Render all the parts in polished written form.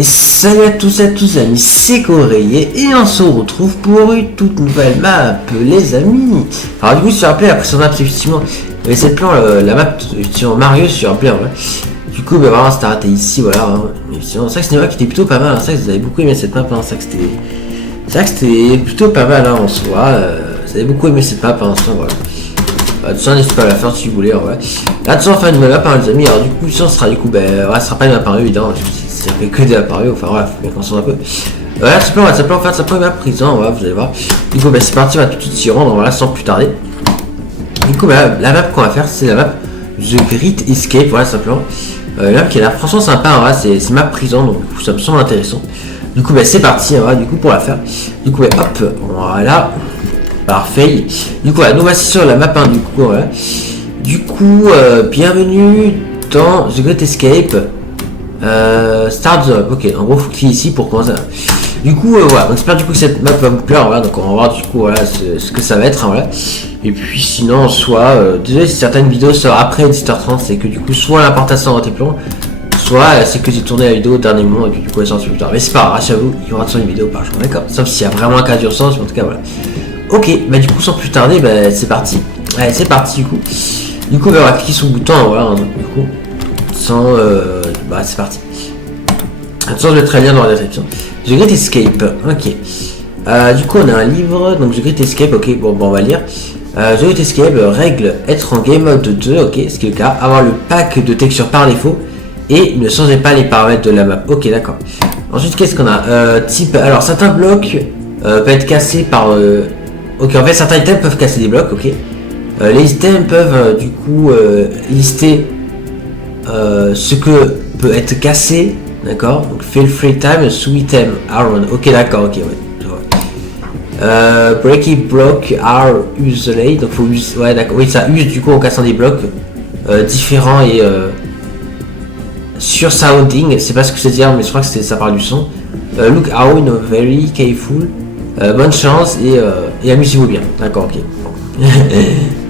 Et salut à tous amis, c'est Coréier et on se retrouve pour une toute nouvelle map les amis. Alors du coup sur Play, après sur map effectivement, il y avait cette plan, la map sur Mario sur Play en vrai. Du coup bah voilà, c'était arrêté ici, voilà. Hein. C'est vrai que c'était une map qui était plutôt pas mal, hein. C'est vrai que vous avez beaucoup aimé cette map, hein. C'est vrai que c'était plutôt pas mal hein, en soi. Vous avez beaucoup aimé cette map hein, en soi, voilà. Tout ça n'hésitez pas à la faire si vous voulez en vrai. Là tout ça on va faire une nouvelle map hein, les amis. Alors du coup ça sera du coup ouais, ce sera pas une map Mario évidemment. Ça fait que des appareils, enfin voilà, faut bien qu'on s'en un peu. Là, ça peut en fait, ça peut ma prison, voilà, vous allez voir. Du coup, bah, c'est parti, on va tout de suite s'y rendre, voilà, sans plus tarder. Du coup, bah, la map qu'on va faire, c'est la map The Great Escape, voilà, simplement. La map qui est là, franchement sympa, voilà, c'est map prison, donc ça me semble intéressant. Du coup, bah, c'est parti, voilà, du coup, pour la faire. Du coup, bah, hop, voilà, parfait. Du coup, voilà, nous voici sur la map 1, du coup, voilà. Du coup, bienvenue dans The Great Escape. Start the ok, en gros faut cliquer ici pour commencer. Du coup voilà, on espère du coup que cette map va vous plaire, voilà, donc on va voir du coup voilà ce que ça va être hein, voilà. Et puis sinon soit désolé si certaines vidéos sortent après 17h30, c'est que du coup soit l'importation a été plomb, soit c'est que j'ai tourné la vidéo au dernier moment et puis du coup elle sort plus tard. Mais c'est pas grave, j'avoue, il y aura toujours une vidéo par jour, d'accord, sauf s'il y a vraiment un cas d'urgence, mais en tout cas voilà. Ok, bah du coup sans plus tarder, bah c'est parti. Allez c'est parti du coup. Du coup bah, on va cliquer sur le bouton, voilà, hein, du coup. Sans bah c'est parti. Attention, je vais très bien dans la description. The Great Escape, ok. Du coup on a un livre, donc The Great Escape, ok, bon on va lire. The Great Escape, règle, être en game mode 2, ok, ce qui est le cas. Avoir le pack de texture par défaut. Et ne changez pas les paramètres de la map, ok d'accord. Ensuite qu'est-ce qu'on a type, alors certains blocs peuvent être cassés par... ok, en fait certains items peuvent casser des blocs, ok. Les items peuvent du coup lister ce que peut être cassé, d'accord, donc fail free time, sweet time, iron, ok d'accord, ok, ouais, breaky block are usually, donc faut use, ouais d'accord, oui ça use du coup en cassant des blocs différents et sur sounding, c'est pas ce que c'est dire, mais je crois que ça parle du son. Look how no very careful, bonne chance et amusez-vous bien, d'accord, ok.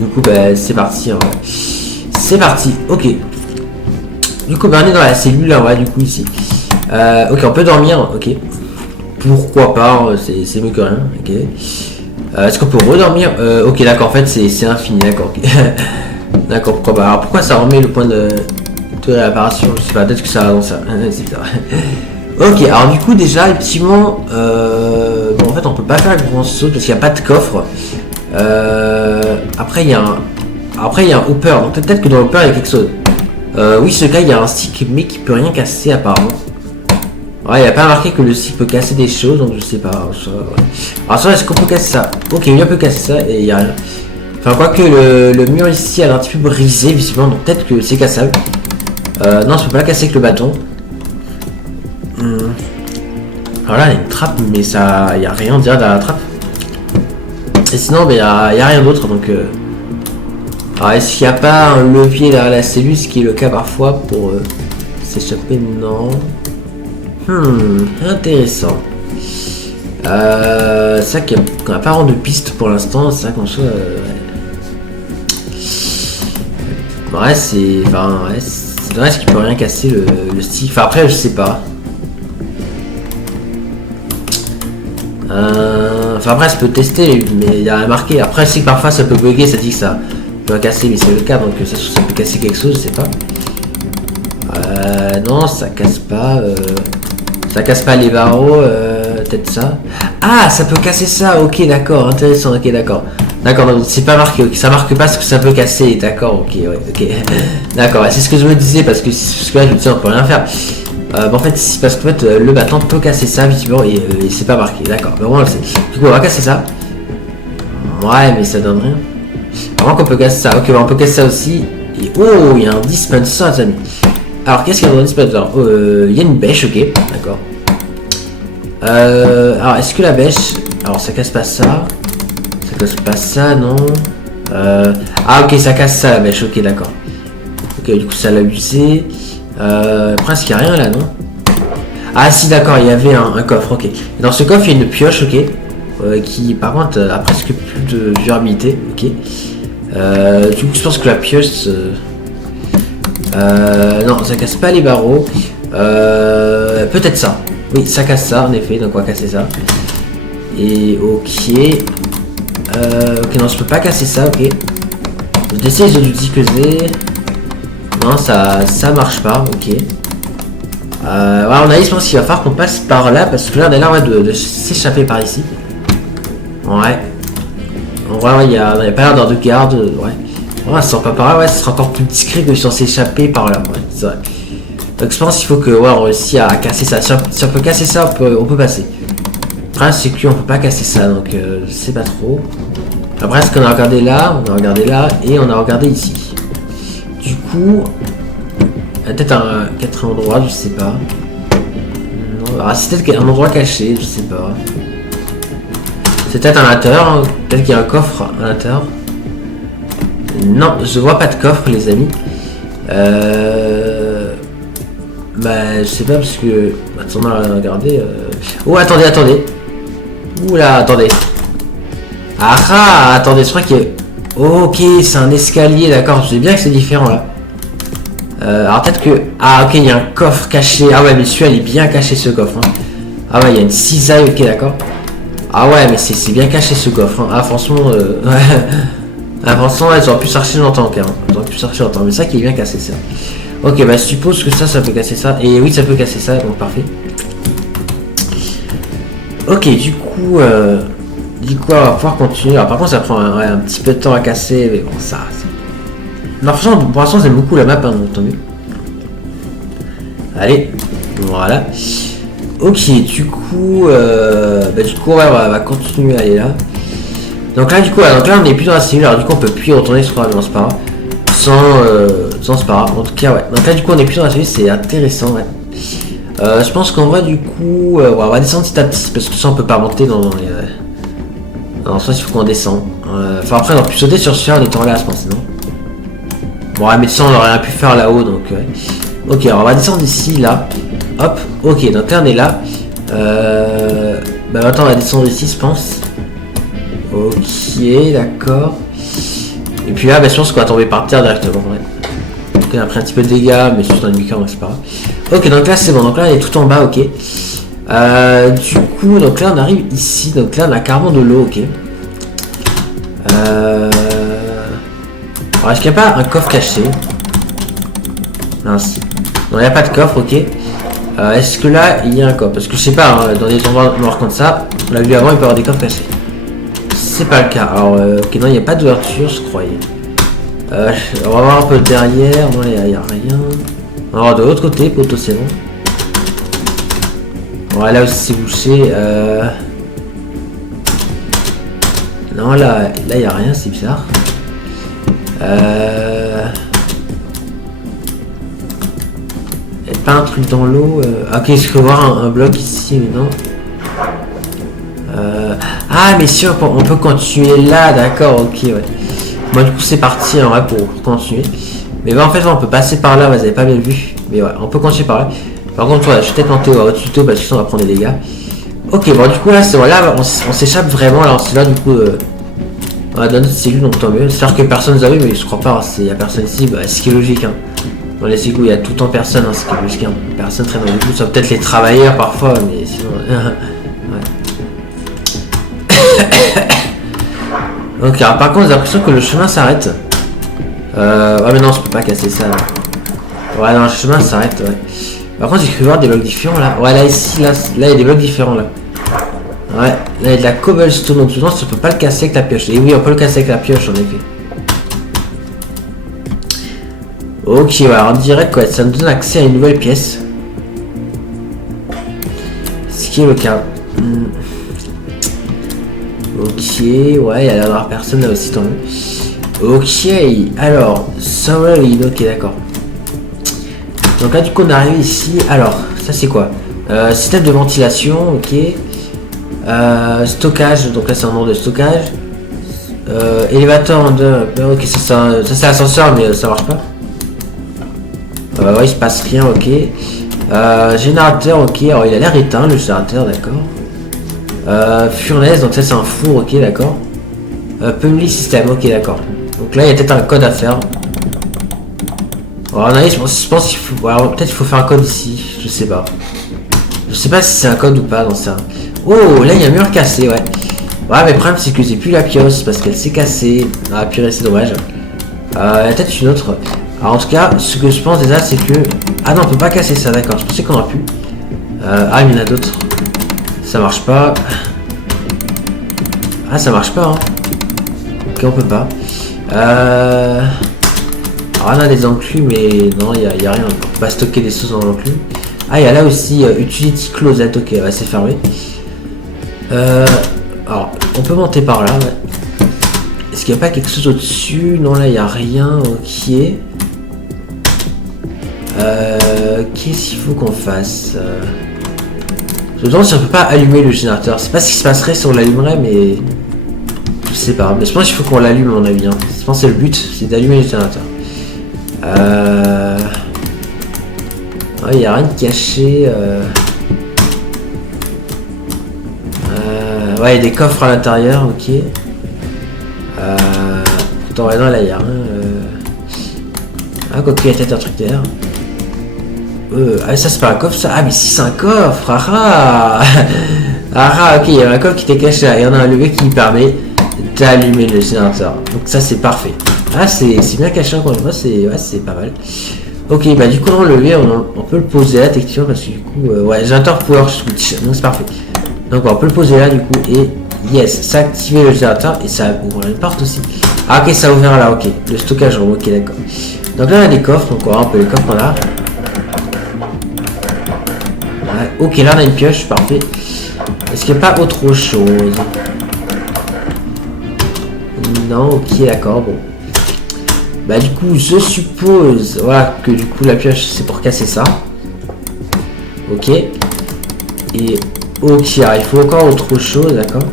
Du coup bah c'est parti, hein. C'est parti, ok. Du coup, bah, on est dans la cellule là, ouais, du coup, ici. Ok, on peut dormir, ok. Pourquoi pas, c'est mieux que rien, ok. Est-ce qu'on peut redormir ok, d'accord, en fait, c'est infini, d'accord, ok. D'accord, pourquoi pas. Alors, pourquoi ça remet le point de réapparition? Je sais pas, peut-être que ça avance ça. Ok, alors, du coup, déjà, effectivement, bon, en fait, on peut pas faire grand chose parce qu'il n'y a pas de coffre. Après, il y a un hopper, donc peut-être que dans le hopper, il y a quelque chose. Oui, ce gars, il y a un stick, mais qui peut rien casser apparemment. Ouais, il a pas marqué que le stick peut casser des choses, donc je sais pas. Ça, ouais. Alors, ça, est-ce qu'on peut casser ça? Ok, il peut casser ça et il y a rien. Enfin, quoique le mur ici a un petit peu brisé, visiblement, donc peut-être que c'est cassable. Non, je peux pas la casser avec le bâton. Alors là, il y a une trappe, mais ça, il y a rien déjà dans la trappe. Et sinon, il y a rien d'autre, donc. Alors est-ce qu'il n'y a pas un levier derrière la cellule, ce qui est le cas parfois pour s'échapper? Non. Intéressant. C'est ça qu'on n'a pas vraiment de piste pour l'instant, c'est ça qu'on soit... Ouais, c'est... Enfin, ouais, c'est dommage qu'il peut rien casser le stick. Enfin après, je sais pas. Enfin après, ça peut tester, mais il y a marqué. Après, je sais que parfois ça peut bugger, ça dit que ça... casser, mais c'est le cas, donc ça peut casser quelque chose, je sais pas. Non, ça casse pas les barreaux, peut-être ça. Ah, ça peut casser ça, ok, d'accord, intéressant, ok, d'accord. D'accord, donc c'est pas marqué, ok, ça marque pas ce que ça peut casser, d'accord, ok, ouais, ok. D'accord, c'est ce que je me disais, parce que là, je me disais, on peut rien faire. En fait, c'est parce qu'en fait, le bâton peut casser ça, visiblement, et c'est pas marqué, d'accord, mais bon, c'est. Du coup, on va casser ça. Ouais, mais ça donne rien. Avant qu'on peut casser ça, ok, on peut casser ça aussi. Et oh, il y a un dispenser, les amis. Alors, qu'est-ce qu'il y a dans le dispenser? Il y a une bêche, ok, d'accord. Alors, est-ce que la bêche. Alors, ça casse pas ça. Ça casse pas ça, non. Ah, ok, ça casse ça, la bêche, ok, d'accord. Ok, du coup, ça l'a usé. Presque, il n'y a rien là, non? Ah, si, d'accord, il y avait un coffre, ok. Et dans ce coffre, il y a une pioche, ok. Qui par contre a presque plus de durabilité, ok. Du coup je pense que la pioche non, ça casse pas les barreaux. Peut-être ça. Oui, ça casse ça, en effet, donc on va casser ça. Et ok. Ok, non, je peux pas casser ça, ok. Je vais essayer les autres outils que j'ai. Non, ça marche pas, ok. Ouais, on a dit, je pense qu'il va falloir qu'on passe par là, parce que là, on a l'air de s'échapper par ici. Ouais. En vrai, il y a pas l'air d'avoir de garde, ouais. Ouais, ça sent pas par là, ouais, ce sera encore plus discret que si on s'échapper par là, ouais, c'est vrai. Donc je pense qu'il faut que, ouais, on réussit à casser ça. Si on peut casser ça, on peut passer. Après, c'est qu'on peut pas casser ça, donc je sais pas trop. Après, ce qu'on a regardé là, et on a regardé ici. Du coup, il y a peut-être un quatrième endroit, je sais pas. Non, ah, c'est peut-être un endroit caché, je sais pas. C'est peut-être à l'intérieur, hein. Peut-être qu'il y a un coffre à l'intérieur. Non, je vois pas de coffre, les amis. Bah, je sais pas parce que. Attends, on va regarder. Oh, attendez. Oula, attendez. Ah, attendez, je crois qu'il y a. Oh, ok, c'est un escalier, d'accord. Je sais bien que c'est différent là. Alors peut-être que. Ah, ok, il y a un coffre caché. Ah ouais, mais celui-là, il est bien caché ce coffre. Hein. Ah ouais, il y a une cisaille, ok, d'accord. Ah ouais, mais c'est bien caché ce coffre. Hein. Ah, franchement, ouais. Ah, franchement, ouais, j'aurais pu chercher longtemps, quand même. J'aurais pu chercher longtemps, mais ça qui est bien cassé, ça. Ok, bah, je suppose que ça peut casser ça. Et oui, ça peut casser ça, donc parfait. Ok, du coup, on va pouvoir continuer. Alors, par contre, ça prend un petit peu de temps à casser, mais bon, ça. Non, franchement, pour l'instant, j'aime beaucoup la map, hein, entendu. Allez, voilà. Ok, du coup, ouais, on va continuer à aller là. Donc là, du coup, on est plus dans la cellule, alors du coup, on peut plus y retourner, je crois, non, c'est pas grave. Sans c'est pas grave. En tout cas, ouais. Donc là, du coup, on est plus dans la cellule, c'est intéressant, ouais. Je pense qu'en vrai, du coup, ouais, on va descendre petit à petit, parce que ça, on peut pas monter dans les. Alors, ça, il faut qu'on descende. Enfin, après, on aurait pu sauter sur ce fer en étant là, je pense, non? Bon, ouais, mais ça, on aurait rien pu faire là-haut, donc, ouais. Ok, alors on va descendre ici, là. Hop, ok, donc là, on est là. Bah, maintenant, on va descendre ici, je pense. Ok, d'accord. Et puis là, bah, je pense qu'on va tomber par terre directement, ouais. Donc, on a pris un petit peu de dégâts, mais juste dans le micro, donc c'est pas grave. Ok, donc là, c'est bon, donc là, on est tout en bas, ok. Du coup, donc là, on arrive ici, donc là, on a carrément de l'eau, ok. Alors, est-ce qu'il n'y a pas un coffre caché? Mince. Non, il n'y a pas de coffre, ok. Est-ce que là, il y a un coffre? Parce que je sais pas, hein, dans des endroits noirs comme ça, on l'a vu avant, il peut y avoir des coffres cachés. C'est pas le cas. Alors, ok, non, il n'y a pas d'ouverture, je croyais. On va voir un peu derrière. Non, il n'y a rien. Alors, de l'autre côté, poteau, c'est bon. Ouais, là aussi, c'est bouché. Non, là, il n'y a rien, c'est bizarre. Pas un truc dans l'eau. Ok, je peux voir un bloc ici, mais non. Ah, mais si, on peut continuer là, d'accord, ok, ouais. Moi, du coup, c'est parti en vrai pour continuer. Mais bah, en fait, on peut passer par là, vous avez pas bien vu. Mais ouais, on peut continuer par là. Par contre, ouais, je vais peut-être monter au tuto parce que sinon, on va prendre des dégâts. Ok, bon, du coup, là, c'est voilà, on s'échappe vraiment. Alors, c'est là, du coup, on va dans notre cellule, donc tant mieux. C'est-à-dire que personne nous a vu, mais je crois pas, il y a personne ici, bah, ce qui est logique, hein. Dans les égouts, il y a tout le temps personne, hein, ce qui est logique, hein. Personne traîne dans les égouts, sauf peut-être les travailleurs parfois, mais sinon. Ouais. Donc, alors, par contre, j'ai l'impression que le chemin s'arrête. Ouais, mais non, je peux pas casser ça. Là. Ouais, non, le chemin s'arrête, ouais. Par contre, j'ai cru voir des blocs différents là. Ouais, là, ici, là, il y a des blocs différents là. Ouais, là, il y a de la cobblestone, donc souvent, tu peux pas le casser avec la pioche. Et oui, on peut le casser avec la pioche, en effet. Ok, ouais, alors direct, quoi, ça nous donne accès à une nouvelle pièce. Ce qui est le cas. Ok, ouais, il y a l'air d'avoir personne là aussi, tant mieux. Ok, alors, sorry, ok, d'accord. Donc là, du coup, on arrive ici. Alors, ça c'est quoi? Système de ventilation, ok. Stockage, donc là c'est un nom de stockage. Élévateur de. Ok, ça c'est l'ascenseur, mais ça marche pas. Ouais, il se passe rien, ok. Générateur, ok. Alors, il a l'air éteint, le générateur, d'accord. Furnace, donc ça c'est un four, ok, d'accord. Pumply system, ok, d'accord. Donc là, il y a peut-être un code à faire. Alors, je pense qu'il faut... Alors, peut-être qu'il faut faire un code ici, je sais pas. Je sais pas si c'est un code ou pas, dans ça. Oh, là, il y a un mur cassé, ouais. Ouais, mais le problème, c'est que j'ai plus la pioche, parce qu'elle s'est cassée. Ah, purée, c'est dommage. Il y a peut-être une autre. Alors, en tout cas, ce que je pense déjà, c'est que... Ah non, on peut pas casser ça, d'accord. Je pensais qu'on aurait pu. Ah, il y en a d'autres. Ça marche pas. Ah, ça marche pas, hein. Ok, on peut pas. Alors, on a des enclumes, mais non, il y a rien. On peut pas stocker des choses dans l'enclume. Ah, il y a là aussi Utility Closet. Ok, ouais, c'est fermé. Alors, on peut monter par là, ouais. Est-ce qu'il n'y a pas quelque chose au-dessus? Non, là, il n'y a rien. Ok. Qu'est-ce qu'il faut qu'on fasse? Je me demande si on peut pas allumer le générateur. Je sais pas ce qui se passerait si on l'allumerait, mais... Je sais pas. Mais je pense qu'il faut qu'on l'allume, à mon avis. Hein. Je pense que c'est le but, c'est d'allumer le générateur. Ouais, il n'y a rien de caché. Ouais, il y a des coffres à l'intérieur, ok. Pourtant, ouais, non, là, il n'y a rien. Ah, quoi qu'il y a peut-être un truc derrière. Ah, ça, c'est pas un coffre, ça. Ah, mais si, c'est un coffre. Ah, ah, ok, il y a un coffre qui était caché là. Il y en a un levier qui permet d'allumer le générateur. Donc, ça, c'est parfait. Ah, c'est bien caché encore une fois. C'est pas mal. Ok, bah, du coup, le levier, on peut le poser là, techniquement, parce que du coup, ouais, générateur power switch. Donc, c'est parfait. Donc, on peut le poser là, du coup, et yes, ça a activé le générateur et ça ouvre une porte aussi. Ah, ok, ça a ouvert là, ok. Le stockage, ok, d'accord. Donc, là, on a des coffres. Donc, on va un peu les coffres là. Ok, là on a une pioche, parfait. Est-ce qu'il n'y a pas autre chose? Non, ok, d'accord, bon. Bah du coup, je suppose, voilà, que du coup la pioche c'est pour casser ça. Ok. Et ok, alors, il faut encore autre chose, d'accord.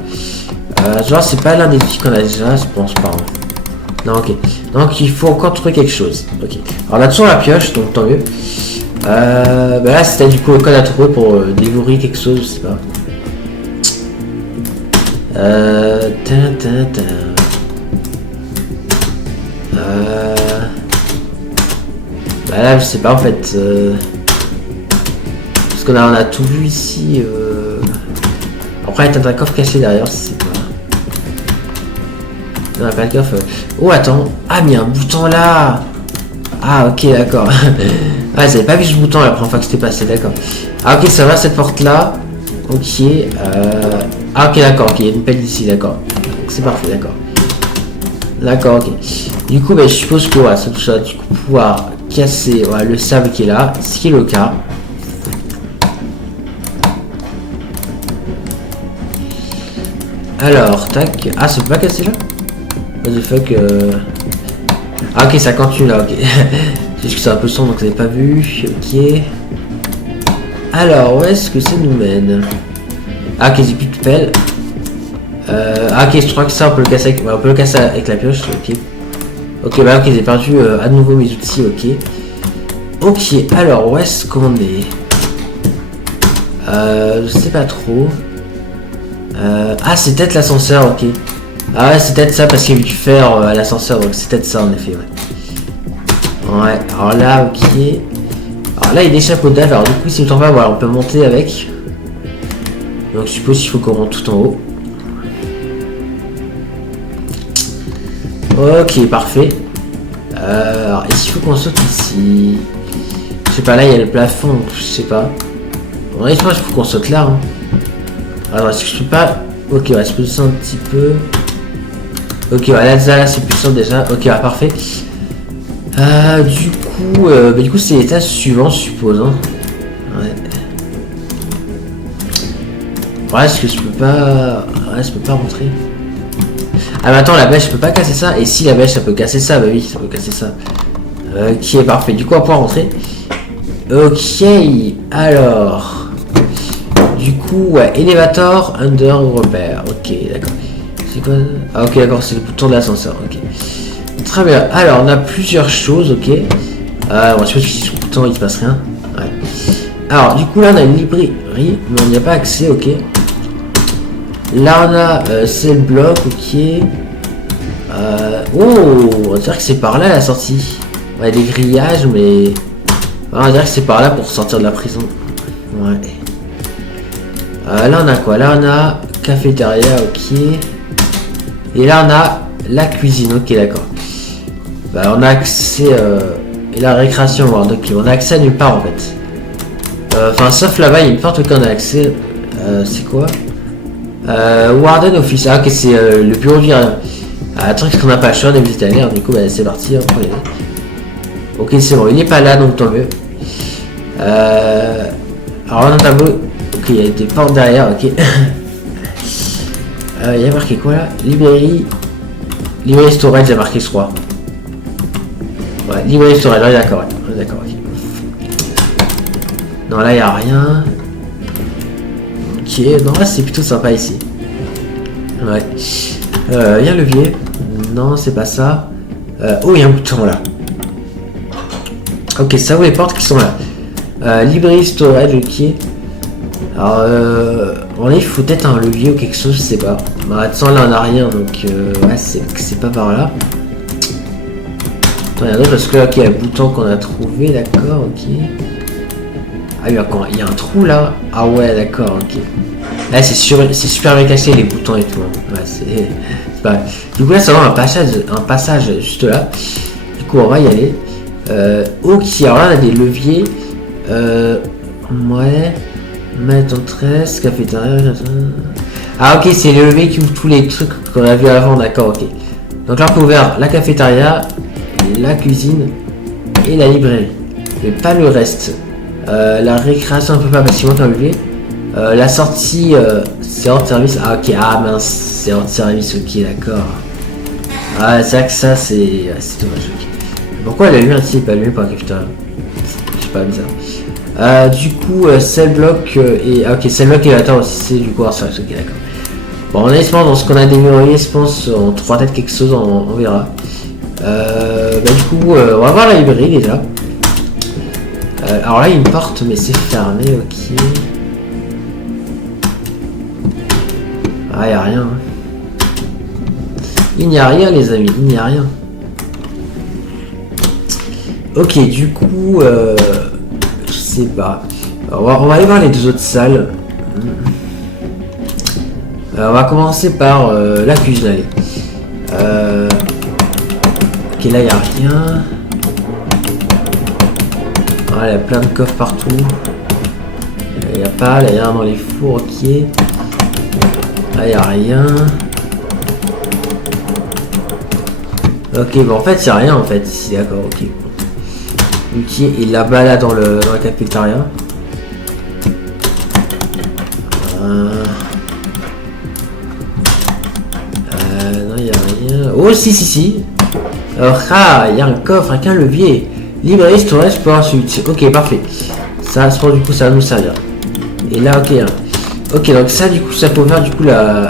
Genre c'est pas l'un des outils qu'on a déjà, je pense pas. Hein. Non, ok. Donc il faut encore trouver quelque chose. Ok. Alors on a toujours la pioche, donc tant mieux. Bah là c'était du coup le code à trouver pour dévorer quelque chose, je sais pas. Bah là je sais pas en fait. Parce qu'on a tout vu ici. Après il y a un coffre caché derrière, je sais pas. Non, il n'y a pas de coffre. Oh attends. Ah mais il y a un bouton là. Ah ok d'accord. Ah, j'avais pas vu ce bouton la première fois que c'était passé, d'accord. Ah ok, ça va cette porte là. Ok. Ah ok d'accord, ok, il y a une pelle ici, d'accord. C'est parfait, d'accord. D'accord, ok. Du coup, bah, je suppose que ouais, ça touche à du coup pouvoir casser ouais, le sable qui est là, ce qui est le cas. Alors, tac. Ah, ça peut pas casser là? What the fuck Ah ok, ça continue là, ok. C'est juste que c'est un peu sombre donc vous n'avez pas vu. Ok. Alors, où est-ce que ça nous mène? Ah ok, j'ai plus de pelle. Ah ok, je crois que ça on peut le casser avec, ouais, on peut le casser avec la pioche, ok. Ok, bah ok, j'ai perdu à nouveau mes outils, ok. Ok, alors où est-ce qu'on est? Je sais pas trop. Ah c'est peut-être l'ascenseur, ok. Ah ouais, c'est peut-être ça parce qu'il y a eu du fer à l'ascenseur, donc c'est peut-être ça en effet, ouais. Ouais, alors là, ok. Alors là, il y a des échafaudages, alors du coup, si on t'en va, voilà, on peut monter avec. Donc je suppose qu'il faut qu'on monte tout en haut. Ok, parfait. Alors, est-ce qu'il faut qu'on saute ici? Je sais pas, là, il y a le plafond, donc je sais pas. Bon, je pense qu'il faut qu'on saute là. Hein. Alors, est-ce que je peux pas... Ok, ouais, je peux descendre un petit peu. Ok, voilà, là c'est puissant déjà. Ok, ouais, parfait. Du coup, c'est l'étage suivant, je suppose. Hein. Ouais. Ouais, est-ce que je peux pas... Ouais, je peux pas rentrer. Ah, mais attends, la bêche, je peux pas casser ça. Et si la bêche, ça peut casser ça, bah oui, ça peut casser ça. Ok, parfait. Du coup, on va pouvoir rentrer. Ok, alors... Du coup, ouais, Elevator Under Repair. Ok, d'accord. C'est quoi? Ah, ok, d'accord, c'est le bouton de l'ascenseur. Ok. Très bien. Alors, on a plusieurs choses, ok. Bon, je sais pas si ce bouton il se passe rien. Ouais. Alors, du coup, là, on a une librairie, mais on n'y a pas accès, ok. Là, on a c'est le bloc, ok. Oh, on va dire que c'est par là la sortie. Ouais, des grillages, mais... on va dire que c'est par là pour sortir de la prison. Ouais. Là, on a quoi? Là, on a cafétéria, ok. Et là, on a la cuisine, ok, d'accord. Bah, on a accès... et la récréation, donc on a accès à nulle part, en fait. Enfin, sauf là-bas, il y a une porte auquel on a accès. C'est quoi? Warden Office. Ah, ok, c'est le bureau du gardien. Un truc qu'on n'a pas le choix de visiter à l'air, du coup, bah, c'est parti, on va y aller. Ok, c'est bon, il n'est pas là, donc tant mieux. Alors, on a un tableau. Ok, il y a des portes derrière, ok. Il y a marqué quoi là? Librairie. Librairie storage, il y a marqué, je crois. Ouais, librairie storage, ouais, d'accord, ouais. D'accord, ok. Non, là, il n'y a rien. Ok, non, là, c'est plutôt sympa ici. Ouais. Il y a un levier. Non, c'est pas ça. Oh, il y a un bouton là. Ok, ça vaut les portes qui sont là. Librairie storage, ok. Alors, il faut peut-être un levier ou quelque chose, je sais pas. Bah, attends, là on a rien, donc ouais, c'est pas par là. Attends, il y a un autre parce que là, ok, il y a le bouton qu'on a trouvé, d'accord, ok. Ah, il y a un trou là. Ah ouais, d'accord, ok. Là, c'est super bien caché les boutons et tout. Hein. Ouais, c'est pas... Du coup, là, c'est vraiment un passage juste là. Du coup, on va y aller. Ok, alors là, on a des leviers. Ouais. Mettre en 13, cafétéria. Ah, ok, c'est le levier qui ouvre tous les trucs qu'on a vu avant, d'accord, ok. Donc là, on peut ouvrir la cafétéria, la cuisine et la librairie. Mais pas le reste. La récréation, on peut pas parce qu'il manque un levier. La sortie, c'est hors service. Ah, ok, ah mince, c'est hors service, ok, d'accord. Ah, c'est vrai que ça, c'est dommage, ok. Pourquoi la lumière ici n'est pas allumée par la cafétéria? Je sais pas, bizarre. Du coup, cell block et... Ah, ok, cell block et attends, c'est du coup hors service, ok, d'accord. Bon, on est dans ce qu'on a déverrouillé, je pense, en 3 têtes quelque chose, on verra. Bah, du coup, on va voir la librairie déjà. Alors là, il y a une porte, mais c'est fermé, ok. Ah, il n'y a rien. Il n'y a rien, les amis, il n'y a rien. Ok, du coup, je sais pas. Alors, on va aller voir les 2 autres salles. On va commencer par la cuisine, allez. Ok, là, il n'y a rien. Ah, il y a plein de coffres partout. Il n'y a pas, là, il y a rien dans les fours, ok. Là, il n'y a rien. Ok, bon, en fait, il n'y a rien, en fait, ici, d'accord, ok. Ok, et là-bas, là, dans la cafétéria. Non, il n'y a rien. Oh, si. Alors, il y a un coffre avec un levier. Librairie, storage, pour ensuite. Ok, parfait. Ça, je pense, du coup, ça va nous servir. Et là, ok. Hein. Ok, donc ça, du coup, ça peut ouvrir, du coup, la...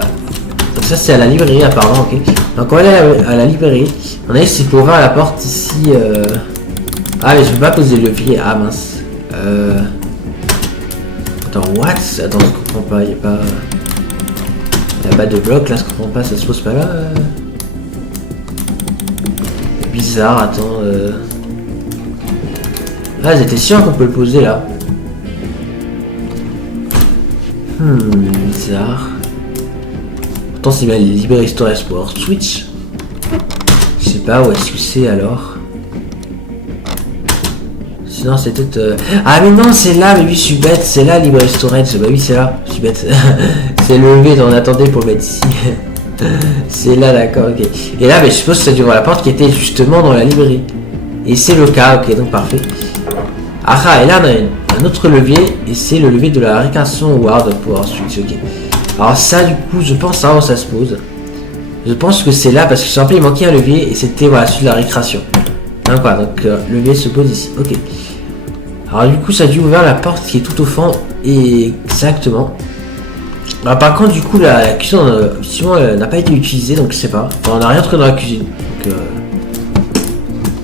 Donc ça, c'est à la librairie, apparemment, ok. Donc, on va aller à la librairie. On a c'est pour ouvrir la porte ici. Ah, mais je peux pas poser le levier. Ah, mince. Attends, what? Attends, je comprends pas. Il n'y a pas... Il n'y a pas de bloc, là, je comprends pas. Ça se pose pas là. Bizarre, attends. Ah, j'étais sûr qu'on peut le poser là. Bizarre. Pourtant, c'est bien Librairie Storage Sport Switch. Je sais pas où est-ce que c'est alors. Sinon, c'est peut-être. Ah, mais non, c'est là, mais oui, je suis bête. C'est là, Librairie Storage. Bah oui, c'est là. Je suis bête. C'est le levé, on attendait pour le mettre ici. C'est là, d'accord, ok. Et là, je suppose que ça dû voir la porte qui était justement dans la librairie. Et c'est le cas, ok, donc parfait. Ah, et là, on a un autre levier, et c'est le levier de la récréation Ward pour switch, ok. Alors ça, du coup, je pense savoir où ça se pose. Je pense que c'est là, parce que je me rappelle, il manquait un levier, et c'était, voilà, celui de la récréation. Hein, quoi, donc le levier se pose ici, ok. Alors du coup, ça a dû ouvrir la porte qui est tout au fond, et exactement. Alors, par contre, du coup, la cuisine n'a pas été utilisée, donc je sais pas. Enfin, on n'a rien trouvé dans la cuisine, donc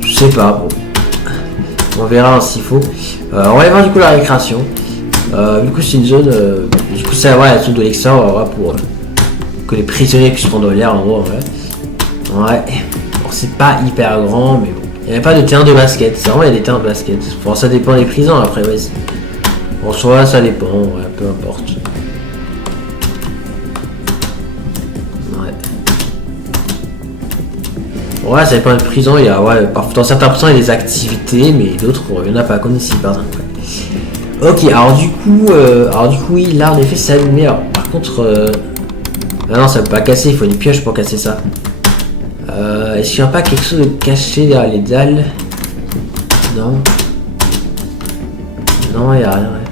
je sais pas, bon. On verra s'il faut. On va aller voir du coup la récréation. Du coup, c'est une zone. Du coup, c'est la zone de l'extérieur pour que les prisonniers puissent prendre l'air en gros. Ouais. Bon, c'est pas hyper grand, mais bon. Il n'y avait pas de terrain de basket. C'est vraiment, il y a des terrains de basket. Bon, ça dépend des prisons après, ouais. En soi, ça dépend, ouais, peu importe. Ouais, ça dépend des prisons. Il y a, ouais, dans certains prisons, il y a des activités, mais d'autres, il n'y en a pas, comme ici, par exemple. Ok, alors du coup, oui, là, en effet, c'est allumé. Alors, par contre, ah non, ça peut pas casser, il faut une pioche pour casser ça. Est-ce qu'il n'y a pas quelque chose de caché derrière les dalles? Non. Non, il n'y a rien. Ouais.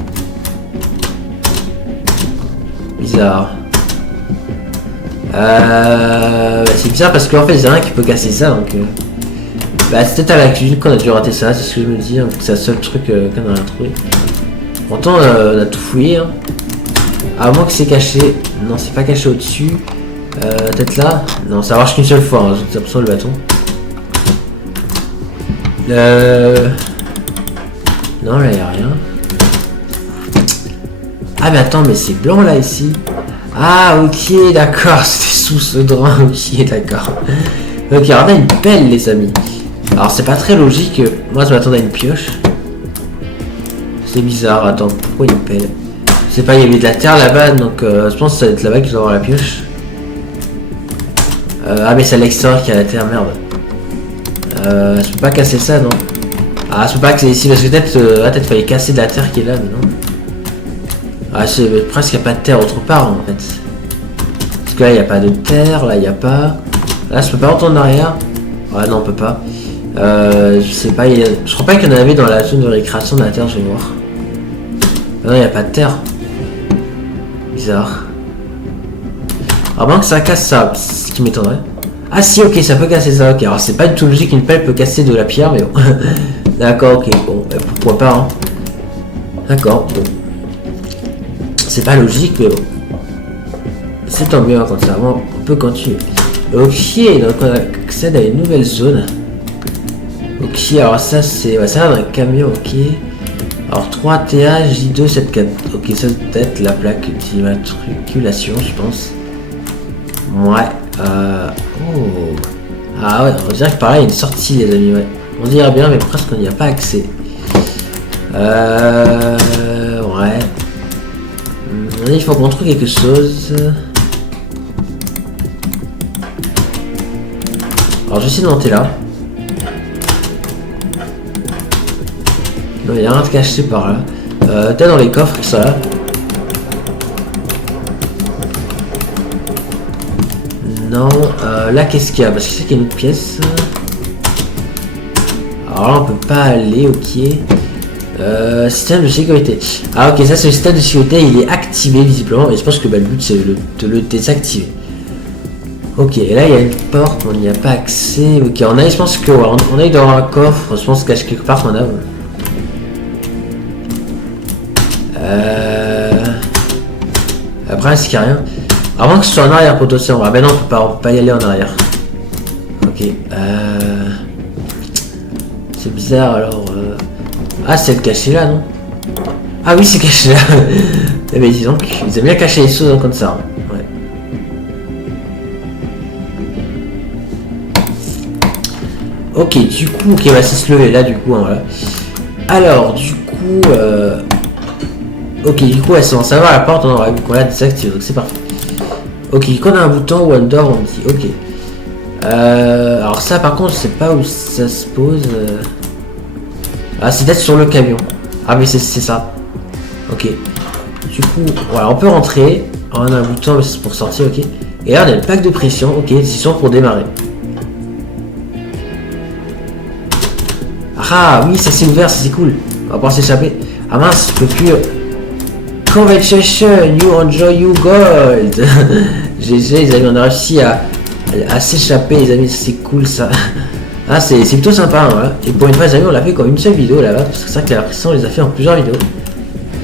Bizarre. C'est bizarre parce qu'en fait, il n'y a rien qui peut casser ça. Donc, bah, c'est peut-être à la cuisine qu'on a dû rater ça, c'est ce que je me dis. Hein, c'est le seul truc qu'on a trouvé. Pourtant, on a tout fouillé. Hein. À moins que c'est caché. Non, c'est pas caché au-dessus. Peut-être là. Non, ça marche qu'une seule fois. Hein. J'ai l'impression le bâton. Non, là, il n'y a rien. Ah, mais attends, mais c'est blanc là ici. Ah, ok, d'accord. C'était sous ce drap. Ok, d'accord. Ok, alors on a une pelle, les amis. Alors, c'est pas très logique. Moi, je m'attendais à une pioche. C'est bizarre. Attends, pourquoi une pelle? Je sais pas, il y avait de la terre là-bas, donc je pense que ça va être là-bas qu'il doit avoir la pioche. Ah, mais c'est à l'extérieur qu'il y a la terre, merde. Je peux pas casser ça, non? Ah, je peux pas casser ici, parce que peut-être fallait casser de la terre qui est là, mais non. Ah, c'est presque il n'y a pas de terre autre part, en fait. Parce que là, il n'y a pas de terre, là, il n'y a pas... Là, je peux pas retourner en arrière. Ah, non, on peut pas. Je sais pas, je crois pas qu'il y en avait dans la zone de récréation de la terre, je vais voir. Ah non, il n'y a pas de terre. Bizarre. À moins que ça casse ça, ce qui m'étonnerait. Ah si, ok, ça peut casser ça, ok. Alors c'est pas du tout logique qu'une pelle peut casser de la pierre, mais bon. D'accord, ok, bon, pourquoi pas, hein. D'accord, bon. C'est pas logique, mais bon. C'est tant mieux, hein, comme ça, bon, on peut continuer. Ok, donc on accède à une nouvelle zone. Ok, alors ça c'est... Ouais, ça va dans un camion, ok. Alors 3TA, J2, 74. Ok, ça peut être la plaque d'immatriculation, je pense. Ouais. Oh. Ah ouais, on dirait que pareil, il y a une sortie, les amis, ouais. On dirait bien, mais presque on n'y a pas accès. Ouais. Il faut qu'on trouve quelque chose. Alors, je vais essayer de monter là. Non, il n'y a rien de caché par là. Peut-être dans les coffres qui sont là. Non, là qu'est-ce qu'il y a? Parce que c'est qu'il y a une autre pièce. Alors là on peut pas aller, ok. Système de sécurité. Ah ok, ça c'est le système de sécurité, il est activé visiblement, et je pense que bah, le but c'est de le désactiver. Ok, et là il y a une porte, on n'y a pas accès. Ok, on a, je pense que ouais, on est dans un coffre, je pense caché quelque part qu'on a. Après est-ce qu'il n'y a rien? À moins que ce soit en arrière pour dossier en bas. Ben non, on peut pas y aller en arrière. Ok. C'est bizarre alors. Ah, c'est le caché là, non? Ah oui, c'est caché là. Eh ben dis donc, ils aiment bien cacher les choses comme ça. Ouais. Ok, du coup, ok, bah c'est se lever là, du coup, hein, voilà. Alors, du coup, ok, du coup, ça va, la porte, on aura vu qu'on l'a désactivé, donc c'est parfait. Ok, quand on a un bouton ou un door, on dit ok. Alors ça par contre je sais pas où ça se pose. Ah c'est peut-être sur le camion. Ah mais c'est ça. Ok. Du coup, voilà, on peut rentrer. Alors, on a un bouton mais c'est pour sortir, ok. Et là on a une plaque de pression, ok, décision pour démarrer. Ah oui, ça s'est ouvert, ça c'est cool. On va pouvoir s'échapper. Ah mince, je peux plus. Congratulations, you enjoy you gold. GG, les amis, on a réussi à s'échapper, les amis, c'est cool ça. Ah, c'est plutôt sympa, hein, voilà. Et pour une fois, les amis, on l'a fait comme une seule vidéo là-bas, parce que c'est vrai que la pression, on les a fait en plusieurs vidéos.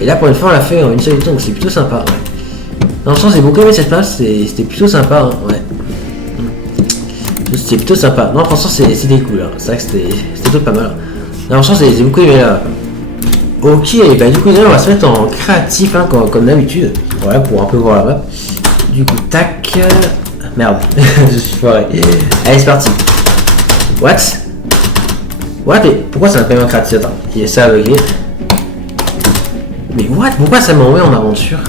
Et là, pour une fois, on l'a fait en une seule vidéo, donc c'est plutôt sympa. Ouais. Dans le sens, j'ai beaucoup aimé cette place, c'était plutôt sympa, hein, ouais. C'était plutôt sympa. Non, franchement, c'était cool, hein. C'est vrai que c'était tout pas mal. Hein. Non, franchement, j'ai beaucoup aimé là. Ok, et bah du coup on va se mettre en créatif hein, comme d'habitude. Voilà pour un peu voir là-bas. Du coup tac. Merde, je suis foiré. Allez c'est parti. What? What? Mais pourquoi ça m'a pas mis en créatif? Attends, qui est ça aveuglé? Mais what? Pourquoi ça m'a envoyé en aventure?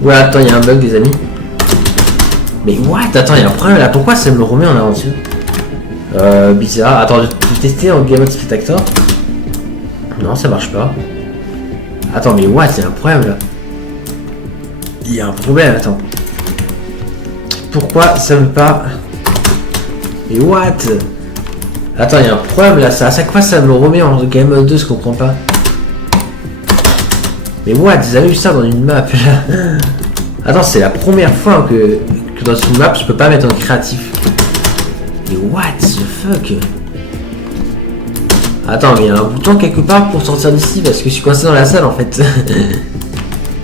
Ouais, attends, il y a un bug, les amis. Mais what? Attends, il y a un problème là. Pourquoi ça me remet en aventure? Bizarre. Attends, je vais tester en game mode spectator. Non, ça marche pas. Attends, mais what? Il y a un problème là. Il y a un problème, attends. Pourquoi ça me pas? Mais what? Attends, il y a un problème là. Ça, à chaque fois, ça me remet en game mode 2, je comprends pas. Mais what? Vous avez vu ça dans une map là? Attends, c'est la première fois que dans une map, je peux pas mettre en créatif. Mais what the fuck? Attends, mais il y a un bouton quelque part pour sortir d'ici parce que je suis coincé dans la salle en fait.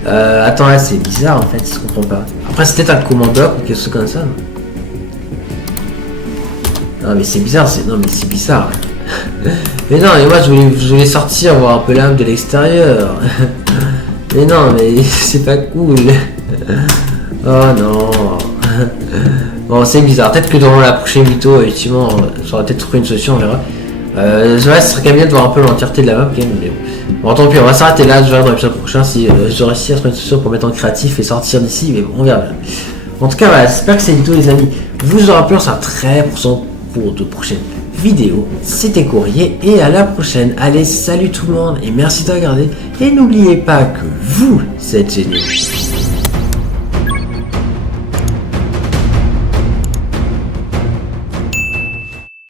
Attends, là c'est bizarre en fait, je comprends pas. Après, c'est peut-être un commandeur ou quelque chose comme ça. Non, mais c'est bizarre, non, mais c'est bizarre. Mais non, mais moi je voulais sortir, voir un peu l'âme de l'extérieur. Mais non, mais c'est pas cool. Oh non. Bon, c'est bizarre. Peut-être que dans la prochaine vidéo, effectivement, j'aurais peut-être trouvé une solution, on verra. Ouais, ce serait quand même bien de voir un peu l'entièreté de la map, okay, mais bon, tant pis, on va s'arrêter là. Je verrai dans l'épisode prochain si je réussis à trouver une solution pour mettre en créatif et sortir d'ici, mais bon, on verra. En tout cas, voilà, j'espère que cette vidéo, les amis, vous aura plu. On sera très présent pour de prochaines vidéos. C'était Courrier et à la prochaine. Allez, salut tout le monde et merci de regarder. Et n'oubliez pas que vous êtes géniaux.